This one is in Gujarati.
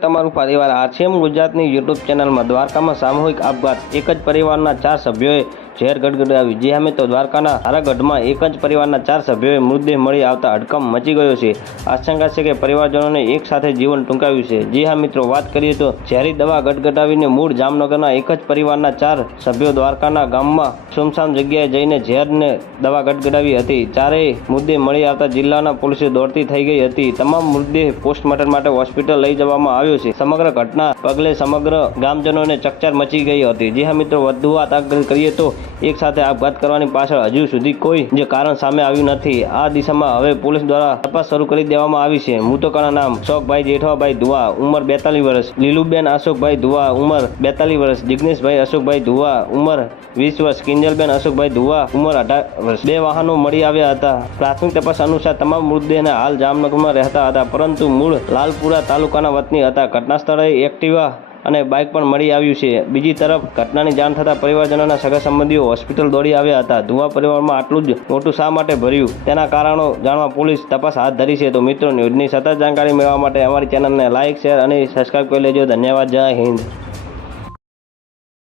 તમારું પરિવાર આરસીએમ ગુજરાતની યુટ્યુબ ચેનલમાં દ્વારકામાં સામૂહિક આપઘાત. એક જ પરિવારના ચાર સભ્યોએ ઝેર ગટગટાવ્યું જે હા મિત્રો, દ્વારકાના હારાગઢમાં એક જ પરિવારના ચાર સભ્યોએ મૃતદેહ મળી આવતા અડકમ મચી ગયો છે. આશંકા છે કે પરિવારજનોને એક સાથે જીવન ટૂંકાવ્યું છે. જી હા મિત્રો, વાત કરીએ તો ઝેરી દવા ગટગટાવીને મૂળ જામનગરના એક જ પરિવારના ચાર સભ્યો દ્વારકાના ગામમાં સુમસામ જગ્યાએ જઈને ઝેરને દવા ગટગટાવી હતી. ચારેય મૃતદેહ મળી આવતા જિલ્લાના પોલીસે દોડતી થઈ ગઈ હતી. તમામ મૃતદેહ પોસ્ટમોર્ટમ માટે હોસ્પિટલ લઈ જવામાં આવ્યો છે. સમગ્ર ઘટના પગલે સમગ્ર ગામજનોને ચકચાર મચી ગઈ હતી. જી હા મિત્રો, વધુ વાત આગળ કરીએ તો એક સાથે આપઘાત કરવાની પાછળ હજુ સુધી કોઈ જે કારણ સામે આવ્યું નથી. આ દિશામાં હવે પોલીસ દ્વારા તપાસ શરૂ કરી દેવામાં આવી છે. મૃતકોના નામ શોકભાઈ જેઠવાભાઈ ધુવા, ઉંમર બેતાલીસ વર્ષ. લીલુબેન અશોકભાઈ ધુવા, ઉંમર બેતાલીસ વર્ષ. જિગ્નેશભાઈ અશોકભાઈ ધુવા, ઉંમર વીસ વર્ષ. કિંજલબેન અશોકભાઈ ધુવા, ઉંમર અઢાર વર્ષ. બે વાહનો મળી આવ્યા હતા. પ્રાથમિક તપાસ અનુસાર તમામ મૃતદેહને હાલ જામનગરમાં રહેતા હતા, પરંતુ મૂળ લાલપુરા તાલુકાના વતની હતા. ઘટના સ્થળે એક્ટિવા અને બાઇક પણ મળી આવ્યું છે. બીજી તરફ ઘટનાની જાણ થતાં પરિવારજનોના સગા સંબંધીઓ હોસ્પિટલ દોડી આવ્યા હતા. ધુવા પરિવારમાં આટલું જ મોટું શા માટે ભર્યું? તેના કારણો જાણવા પોલીસ તપાસ હાથ ધરી છે. તો મિત્રો, ન્યૂઝની સતત જાણકારી મેળવવા માટે અમારી ચેનલને લાઇક, શેર અને સબસ્ક્રાઇબ કરી લેજો. ધન્યવાદ. જય હિન્દ.